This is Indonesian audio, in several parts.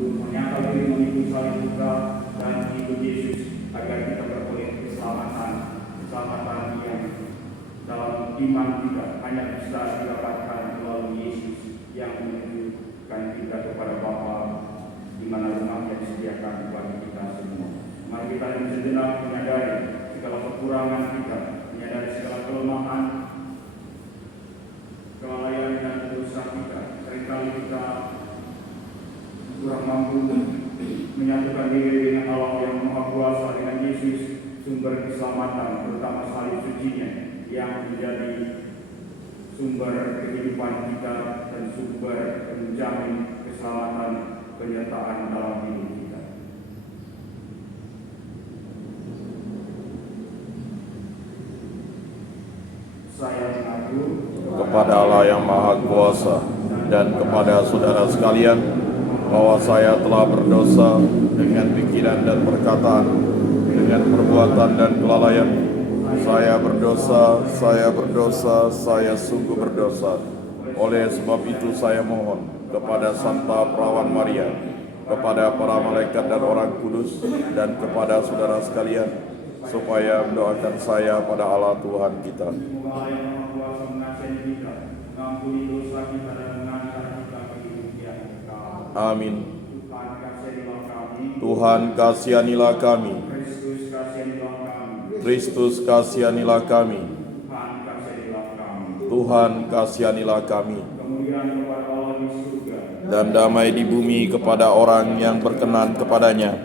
untuk menyangkal diri mengikut saling buka dan mengikut Yesus agar kita beroleh keselamatan yang dalam iman kita hanya bisa didapatkan melalui Yesus yang menunjukkan kita kepada Bapa di mana rumah yang disediakan bagi kita semua. Mari kita dengan sejenak menyadari segala kekurangan kita, menyadari segala kelemahan, kelalaian dan dosa kita. Seringkali kita kurang mampu menyatukan diri dengan Allah yang Maha Kuasa, dengan Yesus sumber keselamatan, terutama salib sucinya yang menjadi sumber kehidupan kita dan sumber menjamin keselamatan penyertaan dalam hidup kita. Saya mengaku kepada Allah yang Maha Kuasa dan kepada saudara sekalian bahwa saya telah berdosa dengan pikiran dan perkataan, dengan perbuatan dan kelalaian. Saya berdosa, saya sungguh berdosa. Oleh sebab itu saya mohon kepada Santa Perawan Maria, kepada para malaikat dan orang kudus, dan kepada saudara sekalian, supaya mendoakan saya pada Allah Tuhan kita. Amin. Tuhan kasihanilah kami. Kristus kasihanilah kami. Tuhan kasihanilah kami. Dan damai di bumi kepada orang yang berkenan kepadanya.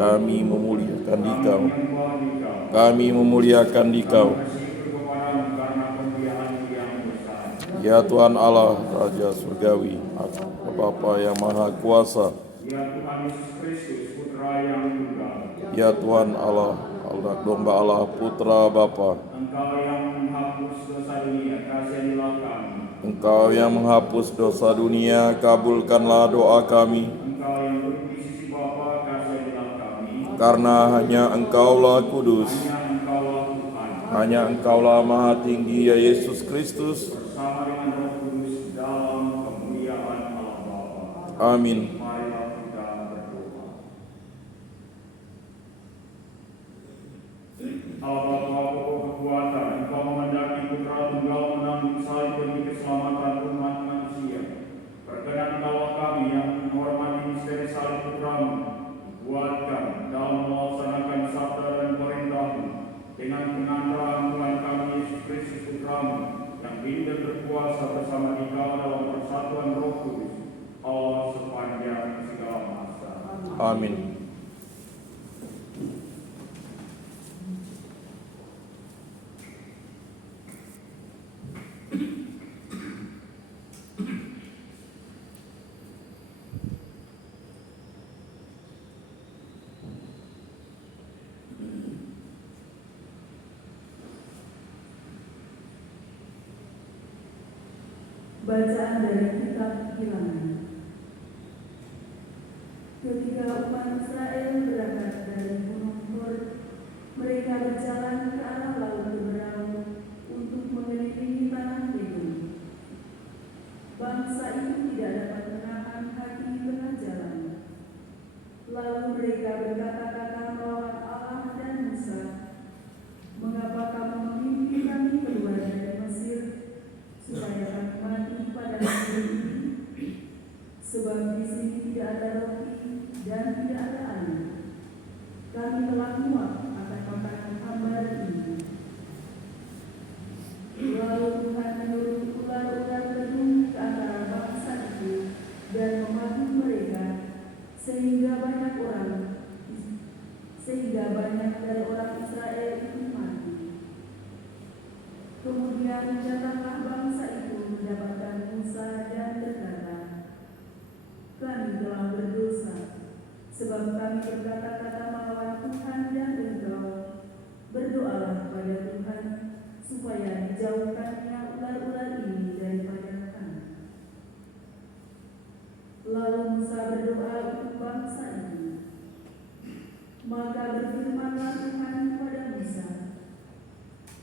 Kami memuliakan Dikau. Kami memuliakan Dikau. Ya Tuhan Allah, Raja Surgawi, Bapa yang Maha Kuasa. Ya Tuhan Allah, Allah domba Allah, Putra Bapa. Engkau yang menghapus dosa dunia, kabulkanlah doa kami. Karena hanya Engkaulah kudus, hanya Engkaulah Maha Tinggi, ya Yesus Kristus. Amin. Amin. Bacaan dari kitab Bilangan. Ketika umat Israel berangkat dari Gunung Hor, mereka berjalan ke arah laut Seberang untuk mengelilingi tanah Edom. Bangsa itu tidak dapat menahan hati di tengah jalan. Lalu mereka berkata-kata melawan Allah dan Musa, "Mengapa kamu memimpin kami keluar dari Mesir, supaya kami mati pada negeri ini? Sebab di sini tidak ada roti dan tidak ada air. Kami telah muak akan makanan hambar ini." Lalu Tuhan menurut ular-ular gedung ke antara bangsa itu dan memakan mereka, sehingga banyak dari orang Israel itu mati. Kemudian datanglah bangsa itu mendapatkan Musa dan berkata, "Kami telah berdosa, sebab kami berkata-kata melawan Tuhan dan Engkau. Berdoalah kepada Tuhan, supaya dijauhkannya ular-ular ini daripada kami." Lalu Musa berdoa untuk bangsa itu. Maka berfirmanlah Tuhan kepada Musa,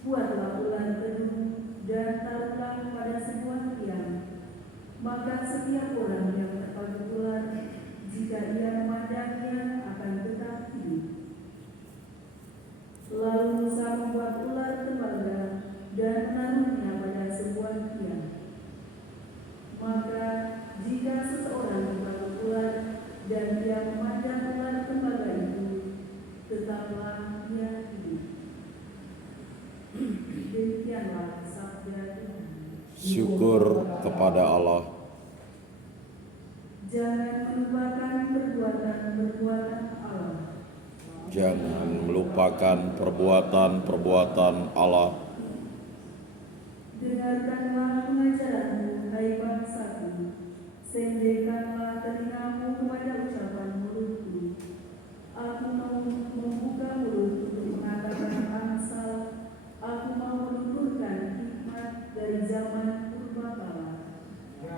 "Buatlah ular gedung dan taruhlah pada sebuah tiang. Maka setiap orang yang terpaku ular jika ia memandangnya akan tetap hidup. Lalu Musa membuat ular tembaga dan menaruhnya pada sebuah tiang. Maka jika seseorang dipakai ular dan dia memandang ular tembaga itu, tetaplah dia hidup. Demikianlah sabda Tuhan. Syukur kepada Allah. Jangan melupakan perbuatan-perbuatan Allah. Jangan melupakan perbuatan-perbuatan Allah. Dengarkanlah pengajaranmu, hai bangsaku. Sendirikanlah telingamu kepada ucapan mulutku. Aku mau membuka mulut untuk mengatakan amsal. Aku mau menuturkan hikmat dari zaman purbakala.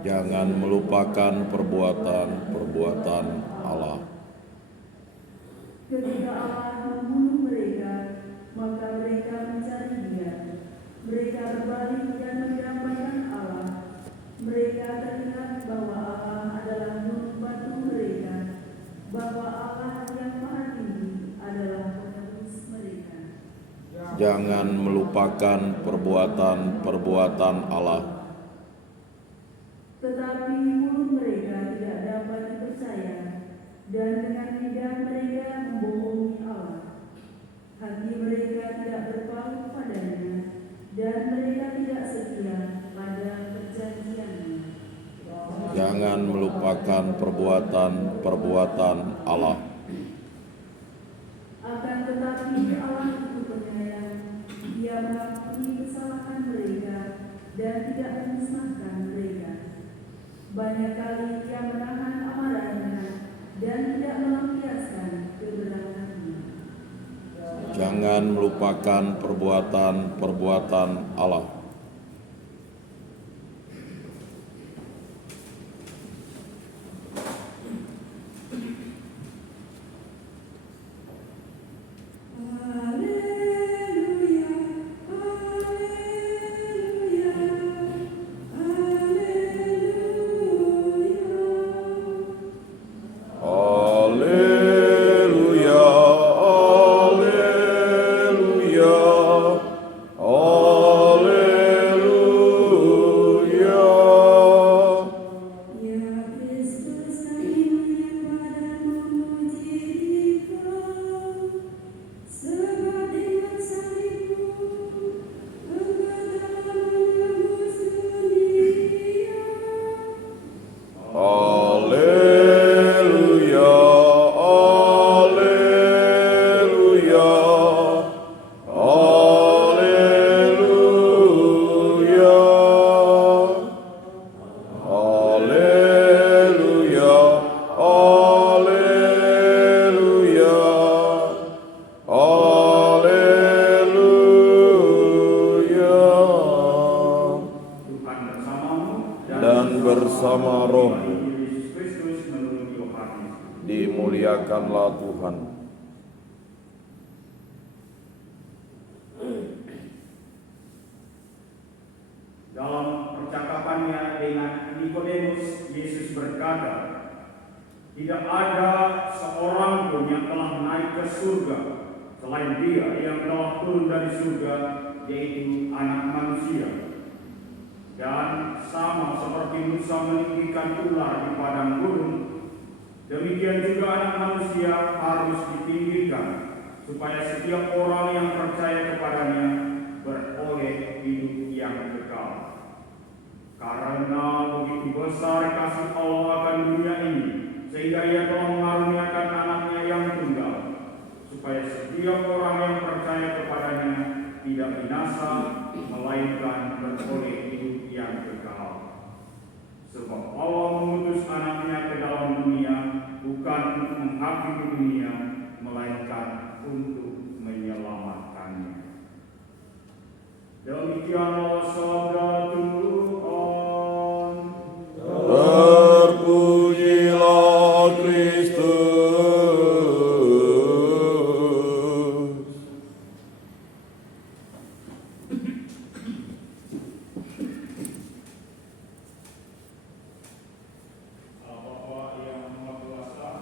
Jangan melupakan perbuatan-perbuatan Allah. Ketika Allah membunuh mereka, maka mereka mencari Dia. Mereka berbalik dan mendambakan Allah. Mereka teringat bahwa Allah adalah gunung batu mereka, bahwa Allah yang Maha Tinggi adalah penebus mereka. Jangan melupakan perbuatan-perbuatan Allah. Tetapi mulut mereka tidak dapat dipercaya, dan dengan lidah mereka membohongi Allah. Hati mereka tidak berpaut padanya, dan mereka tidak setia pada perjanjiannya. Jangan melupakan perbuatan-perbuatan Allah. Akan tetapi Allah itu penyayang, Dia mengampuni kesalahan mereka dan tidak memusnahkan mereka. Banyak kali Dia menahan amarahnya dan tidak melampiaskan kebenarannya. Jangan melupakan perbuatan-perbuatan Allah. Bersama rohmu, Yesus Kristus menurut Yohanes. dimuliakanlah Tuhan. Dalam percakapannya dengan Nikodemus, Yesus berkata, tidak ada seorang pun yang telah naik ke surga selain Dia yang telah turun dari surga, yaitu Anak Manusia. Dan sama seperti Musa meninggikan ular di padang gurun, demikian juga Anak Manusia harus ditinggikan, supaya setiap orang yang percaya kepadanya beroleh hidup yang kekal. Karena begitu besar kasih Allah akan dunia ini, sehingga Ia telah mengaruniakan anaknya yang tunggal, supaya setiap orang yang percaya kepadanya tidak binasa, melainkan beroleh hidup yang kekal. Sebab Allah mengutus anaknya ke dalam dunia, bukan untuk menghakimi dunia, melainkan untuk menyelamatkannya. Demikianlah sabda Tuhan. Terpujilah Kristus. Bapa yang Maha Kuasa,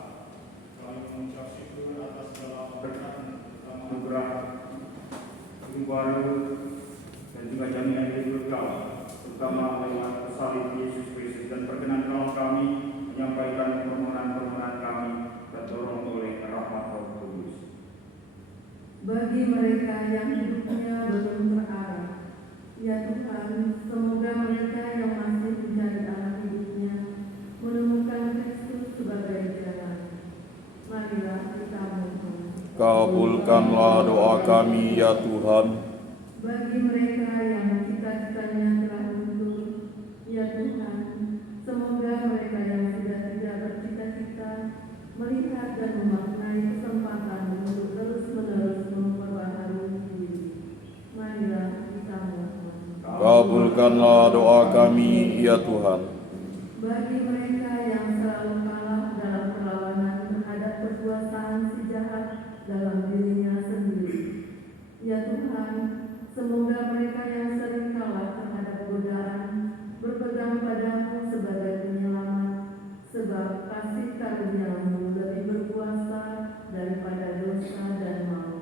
Kabulkanlah doa kami ya Tuhan. Bagi mereka yang cita-citanya telah luntur, ya Tuhan, semoga mereka yang sudah tidak bercita-cita melihat dan memaknai kesempatan untuk terus-menerus memperbaharui diri. Marilah kita mohon. Kabulkanlah doa kami ya Tuhan. Bagi mereka yang selalu kalah dalam perlawanan terhadap perkuasaan si jahat dalam dirinya sendiri, ya Tuhan, semoga mereka yang sering kalah terhadap godaan berpegang padamu sebagai penyelamat, sebab kasih karunia-Mu lebih berkuasa daripada dosa dan maut.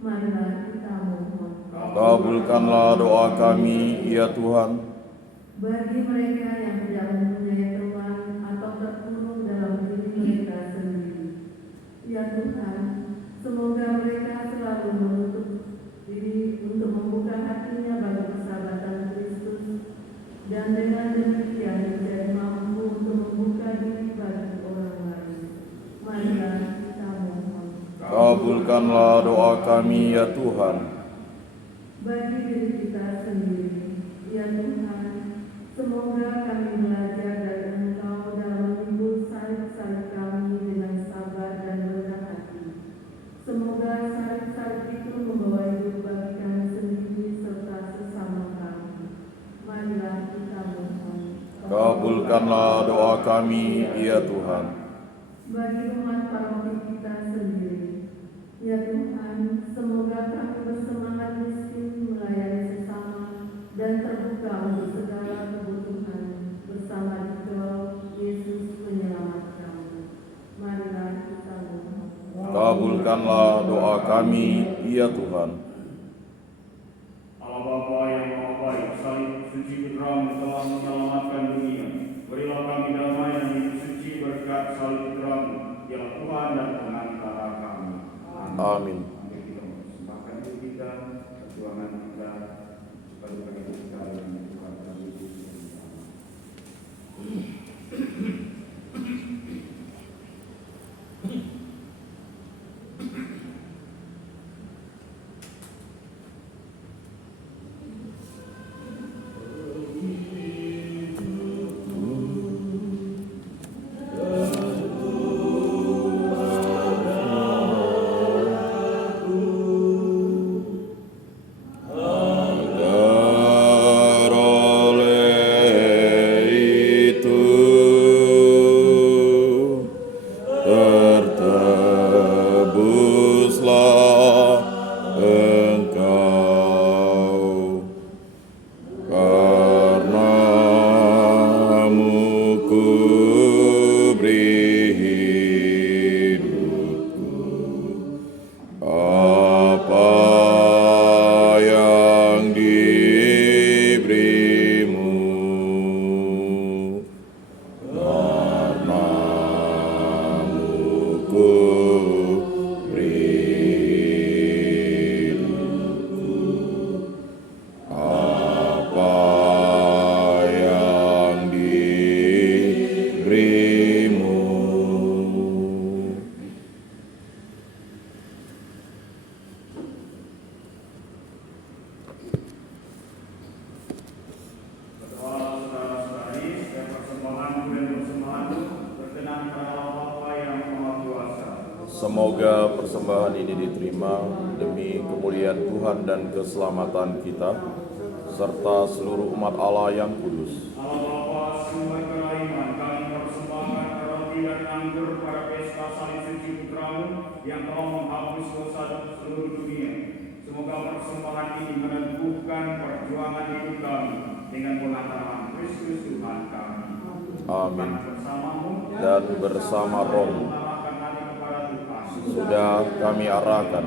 Marilah kita mohon. Kabulkanlah doa kami ya Tuhan. Bagi mereka yang tidak mempunyai teman atau terkurung dalam diri mereka sendiri, ya Tuhan, semoga mereka selalu menutup diri untuk membuka hatinya bagi persahabatan Kristus, dan dengan demikian menjadi mampu untuk membuka diri bagi orang lain. Marilah kita mohon. Kabulkanlah doa kami ya Tuhan. Bagi diri kita sendiri, ya Tuhan, semoga kami belajar dari Engkau dalam menimbul salib-salib kami dengan sabar dan rendah hati. Semoga salib-salib itu membawa hidup bagi kami sendiri serta sesama kami. Marilah kita mohon. Kabulkanlah doa kami ya Tuhan. Bagi umat paroki kita sendiri, ya Tuhan, semoga kami bersemangat miskin melayani sesama dan terbuka untuk segala kebutuhan bersama Dikau Yesus penyelamat kami. Marilah kita mohon. Kabulkanlah doa kami ya Tuhan. Allah Bapa yang Maha Baik, salib suci Putra-Mu telah menyelamatkan dunia. Berilah kami damai dan hidup suci berkat salib Putra-Mu, ya Tuhan dan pengantara kami. Amin. Mari kita mempersembahkan diri kita, perjuangan kita, supaya kita dan Tuhan kami bersama. Semoga persembahan ini diterima demi kemuliaan Tuhan dan keselamatan kita, serta seluruh umat Allah yang kudus. Allah Bapa, sumber kerahiman, kami persembahkan roti dan anggur pada pesta salib suci Putra-Mu yang telah menghapus dosa seluruh dunia. Semoga persembahan ini meneguhkan perjuangan hidup kami dengan pengantaran Kristus Tuhan kami. Amin. Bersamamu Dan bersama roh sudah kami arahkan,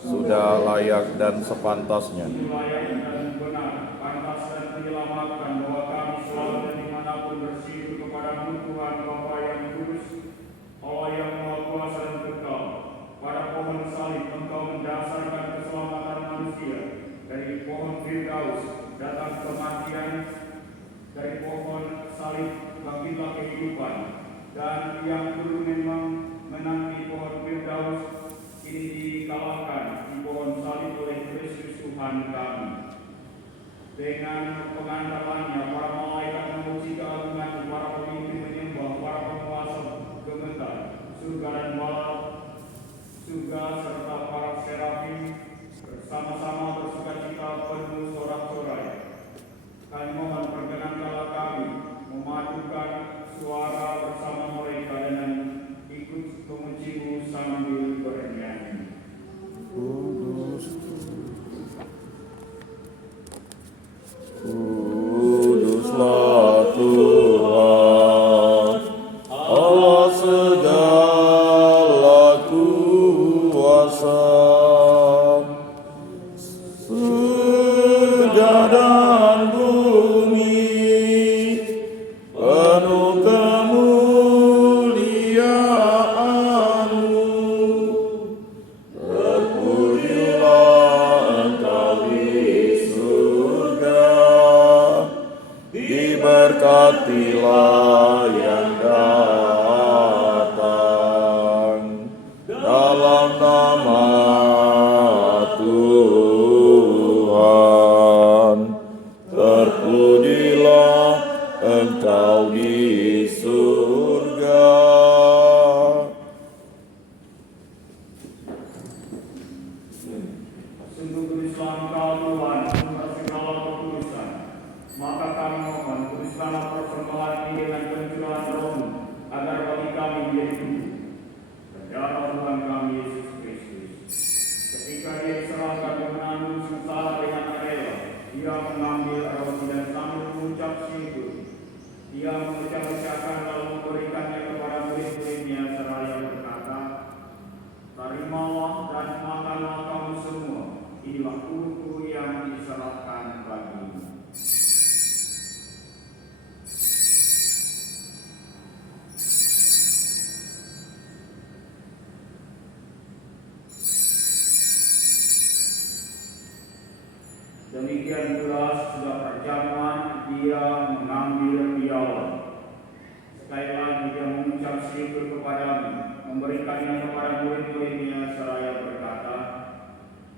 sudah layak dan sepantasnya. layak dan benar, pantas dan menyelamatkan bahwa kami selalu dan dimanapun bersyukur kepadamu Tuhan Bapa yang kudus, Allah yang Maha Kuasa dan kekal. Pada pohon salib Engkau mendasarkan keselamatan manusia. Dari pohon Firdaus datang kematian, dari pohon salib bangkitlah kehidupan. Dan yang dulu memang menanti pohon Firdaus kini dikalahkan di pohon salib oleh Kristus Tuhan kami. Dengan pengantarannya para malaikat memuji keagungan, para pemimpin menyembah, para penguasa gemetar, surga dan bala surga serta para serafim bersama-sama bersukacita penuh sorak-sorai. Kami mohon perkenankanlah kami memadukan suara bersama mereka dengan ikut memuji-Mu sambil bernyanyi. Kuduslah Tuhan, Allah segala kuasa. Surga dan bumi penuh kemuliaan-Mu. Terpujilah Engkau di surga, diberkatilah yang datang dalam nama Tuhan. Terpujilah Engkau di surga. Sungguh kuduslah Engkau Tuhan, sumber segala kekudusan. Maka kami mohon, kuduskanlah persembahan ini dengan pencurahan Roh-Mu, agar bagi kami menjadi tubuh dan darah Tuhan kami Yesus Kristus. Ketika Dia diserahkan dan menanggung sengsara dengan rela, Dia mengambil roti dan sambil mengucap syukur, Dia mengucap-ucapkan lalu memberikannya kepada murid-muridnya seraya berkata, "Terimalah dan makanlah kamu semua, inilah tubuhku yang diserahkan bagimu." Demikian pula sesudah perjamuan Dia mengambil piala. Sekali lagi Dia mengucap syukur kepadamu, memberikannya kepada murid-muridnya seraya berkata,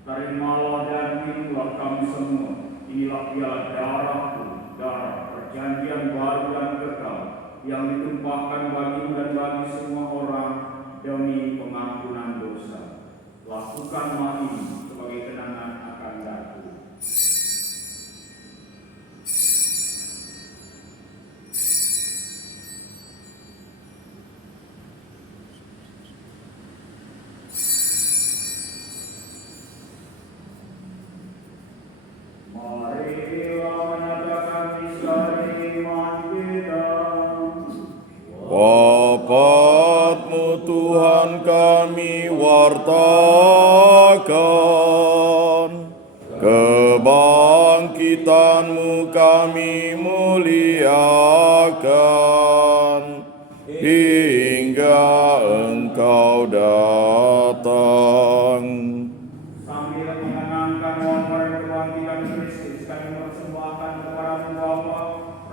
"Terimalah dan minumlah kamu semua, inilah piala darahku, darah perjanjian baru dan kekal, yang ditumpahkan bagimu dan bagi semua orang demi pengampunan dosa. Lakukanlah ini sebagai kenangan akan Aku." Marilah menyatakan misteri iman kita. Wafat-Mu Tuhan kami wartakan, kebangkitan-Mu kami muliakan, hingga Engkau datang. Sambil mengenangkan wafat kebangkitan Kristus, kami persembahkan kepada-Mu Bapa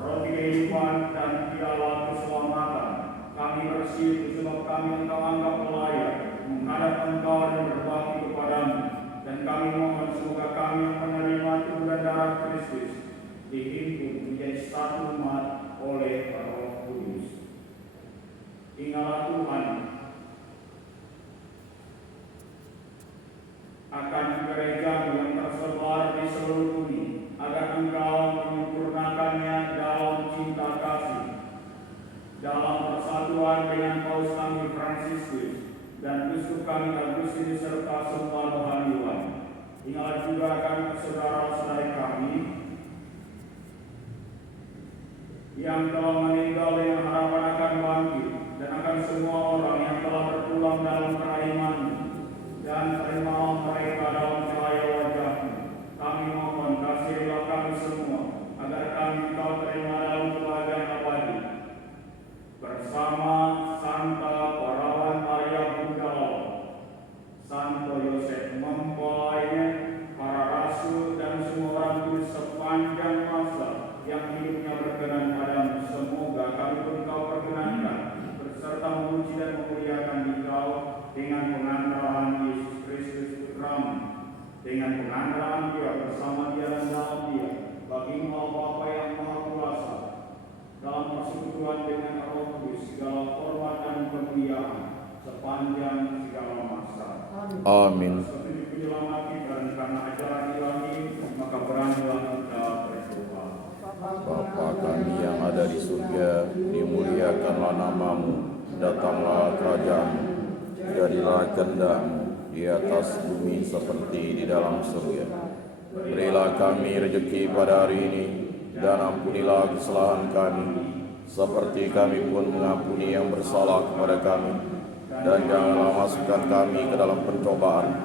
roti kehidupan dan piala keselamatan. Kami bersyukur sebab kami Engkau anggap layak menghadap Engkau dan berbakti kepada-Mu. Dan kami mohon semoga kami yang menerima tubuh dan darah Kristus dihimpun menjadi satu umat oleh Roh Kudus. Ingatlah Tuhan akan gereja yang tersebar di seluruh bumi, agar Engkau menyempurnakannya dalam cinta kasih, dalam persatuan dengan Paus kami Fransiskus dan Uskup kami Agustinus serta semua rohaniwan. Ingatlah juga akan saudara-saudara kami yang telah meninggal dengan harapan akan bangkit, dan akan semua orang yang telah berpulang dalam keimanan, dan terimalah mereka dalam cahaya wajah-Mu. Kami mohon kasihilah kami semua, agar kami Engkau terima dalam kebahagiaan abadi bersama Santa Perawan Maria Bunda, Santo Yosef mempelainya, para rasul dan semua orang kudus sepanjang masa yang hidupnya berkenan padamu. Semoga kami pun Engkau perkenankan berserta memuji dan memuliakan di Tuhan dengan Roh Kudus segala hormat dan kemuliaan sepanjang segala masa. Amin. Seperti penyelamat kita dan karena ajaran ilahi, maka beranilah kita berdoa. Bapa kami yang ada di surga, dimuliakanlah namamu, datanglah kerajaanmu, jadilah kehendak-mu di atas bumi seperti di dalam surga. Berilah kami rezeki pada hari ini, dan ampunilah kesalahan kami, seperti kami pun mengampuni yang bersalah kepada kami. Dan janganlah masukkan kami ke dalam pencobaan,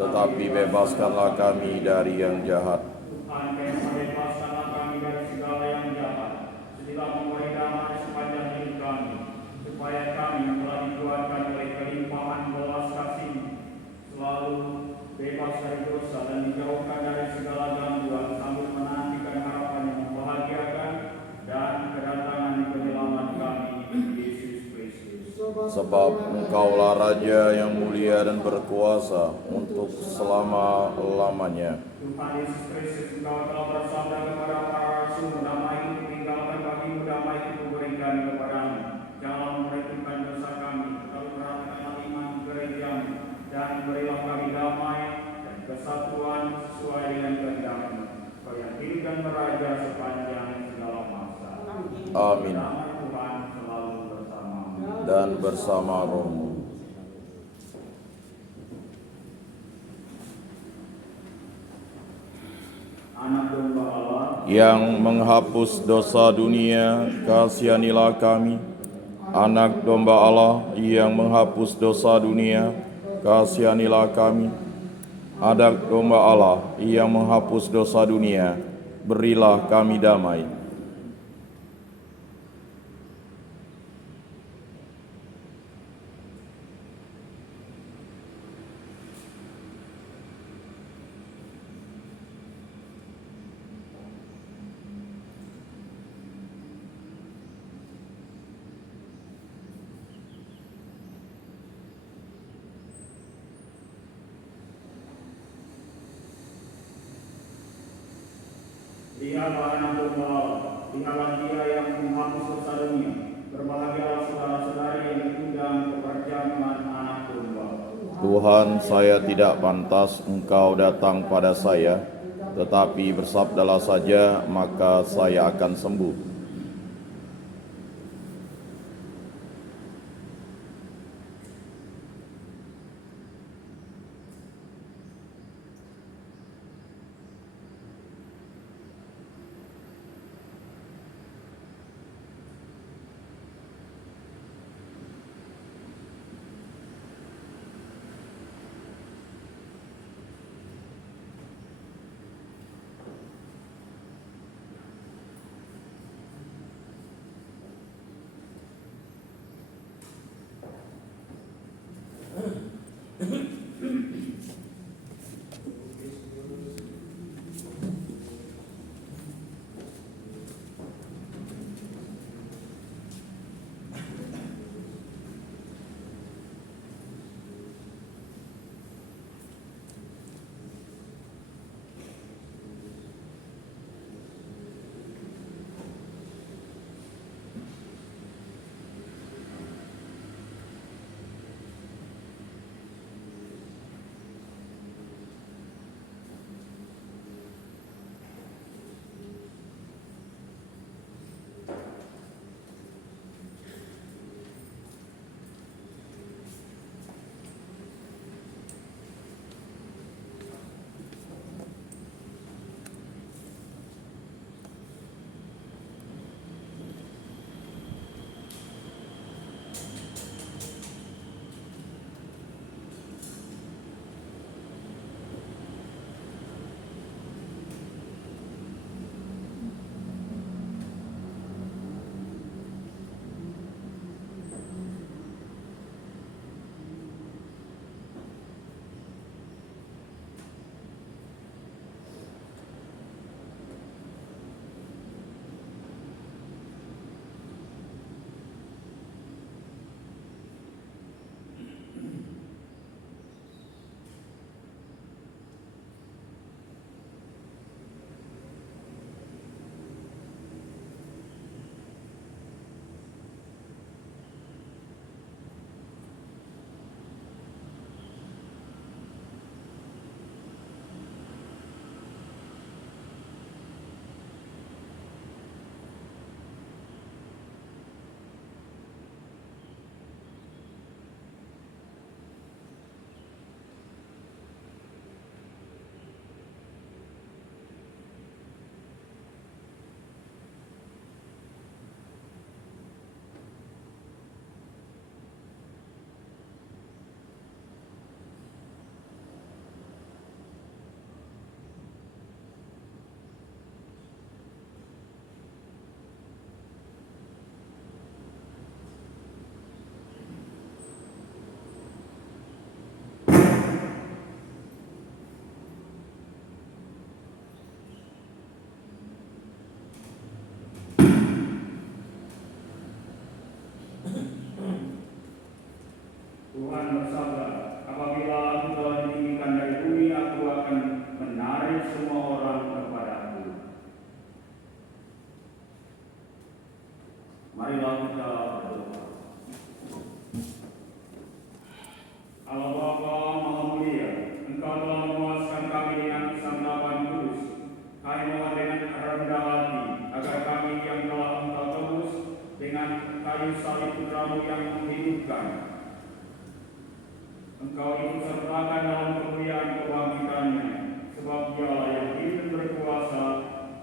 tetapi bebaskanlah kami dari yang jahat. Tuhan, bebaskanlah kami dari segala yang jahat, sedilah memberi damai sepanjang hidup kami, supaya kami yang telah dikuatkan oleh kelimpahan belas kasih selalu bebas dari dosa dan dijauhkan dari segala gangguan, sambil menantikan harapan yang membahagiakan dan kedatangan penyelamat kami, Yesus Kristus. Sebab Engkaulah Raja yang mulia dan berkuasa untuk selama-lamanya. Tuhan Yesus Kristus, Engkau telah bersabda kepada para rasul, damai itu tinggalkan bagimu, damai itu berikan kepadamu. Janganlah memperhitungkan dosa kami, tetapi perhatikanlah iman gerejamu, dan berilah kami damai dan kesatuan sesuai dengan kehendak-Mu. Kau yang hidup dan beraja sepanjang segala masa. Amin. Damai Tuhan selalu bersamamu. Dan bersama rohmu. Anak domba Allah Yang menghapus dosa dunia, kasihanilah kami. Anak domba Allah yang menghapus dosa dunia, kasihanilah kami. Anak domba Allah yang menghapus dosa dunia, berilah kami damai. Lihatlah anak domba Allah, lihatlah Dia yang menghapus dosa dunia. Berbahagialah saudara-saudari yang diundang ke perjamuan anak domba. Tuhan, saya tidak pantas Engkau datang pada saya, tetapi bersabdalah saja, maka saya akan sembuh. Tuhan bersabda, apabila aku telah ditinggikan dari bumi, aku akan menarik semua orang kepadaku. Marilah kita berdoa. Allah Bapa Maha Mulia, Engkau telah memuaskan kami dengan kesantapan kudus. Kami mohon dengan rendah hati, agar kami yang telah Engkau tebus dengan kayu salib putramu yang menghidupkan, Engkau ikut sertakan dalam kemuliaan kebangkitannya, sebab Dialah yang hidup berkuasa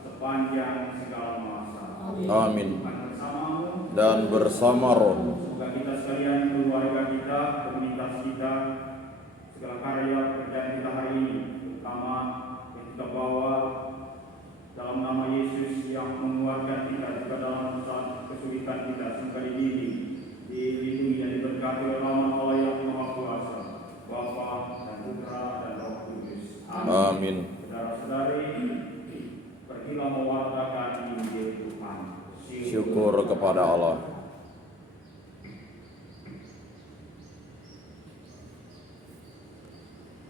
sepanjang segala masa. Amin. Bersamamu Dan bersama roh. semoga kita sekalian, keluarga kita, komunitas kita, segala karya pekerjaan kita hari ini, terutama yang kita bawa dalam nama Yesus yang menguatkan kita juga dalam saat kesulitan kita, semoga dilindungi dan diberkati oleh Allah yang Maha Kuasa, Bapa dan Putra dan Roh Kudus. Amin. Saudara-saudari, pergilah mewartakan Injil Tuhan. Syukur kepada Allah.